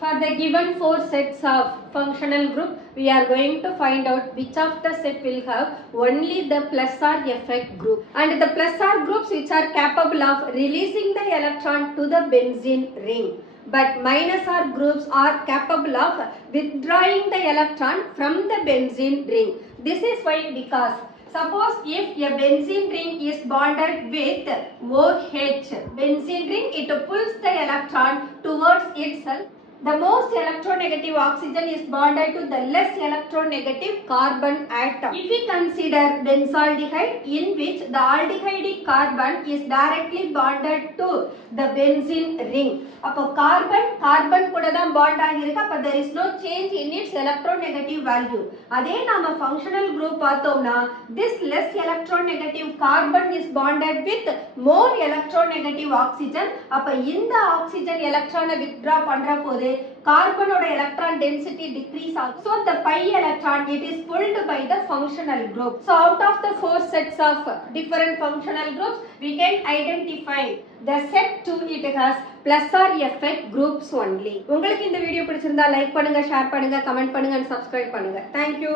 For the given 4 sets of functional group, we are going to find out which of the set will have only the plus or effect group. And the plus or groups which are capable of releasing the electron to the benzene ring. But minus or groups are capable of withdrawing the electron from the benzene ring. This is why, because suppose if a benzene ring is bonded with OH, benzene ring, it pulls the electron towards itself. The most electronegative oxygen is bonded to the less electronegative carbon atom. If we consider benzaldehyde, in which the aldehydic carbon is directly bonded to the benzene ring. அப்போ carbon கூட தான் bond ஆகிருக்கு. அப்போ there is no change in its electronegative value. அதே நாம functional group பார்த்தோம்னா this less electronegative carbon is bonded with more electronegative oxygen. அப்போ இந்த oxygen electron withdraw பண்ற போது carbon oda electron density decrease ஆகும். So the pi electron, it is pulled by the functional group. So out of the 4 sets of different functional groups, we can identify the set 2, it has plus or effect groups only. உங்களுக்கு இந்த video பிடிச்சிருந்தா like பண்ணுங்க, share பண்ணுங்க, comment பண்ணுங்க and subscribe பண்ணுங்க. Thank you.